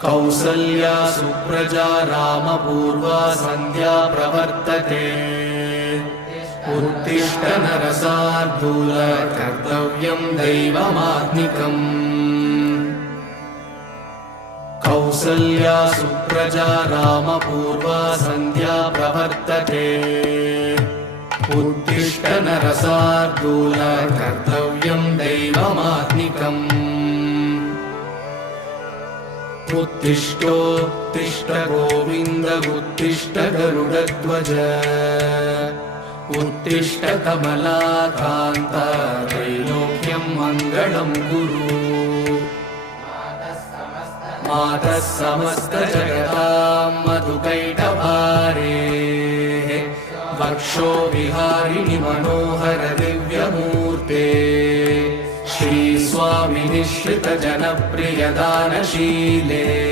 कौसल्या सुप्रजा रामपूर्वा सन्ध्या प्रवर्तते। उत्तिष्ठ नरशार्दूल कर्तव्यं दैवमात्मिकम्। कौसल्या सुप्रजा रामपूर्वा सन्ध्या प्रवर्तते। उत्तिष्ठ नरशार्दूल कर्तव्यं दैवमात्मिकम्। उत्तिष्ठोत्तिष्ठ गोविन्द उत्तिष्ठ गरुडध्वज। उत्तिष्ठ कमलाकान्त त्रैलोक्यं मङ्गलं कुरु। मातः समस्त जगतां मधुकैटभारेः वक्षो विहारिणि मनोहर दिव्यमूर्ते। श्री स्वामी निःश्रित जनप्रिय दानशीले।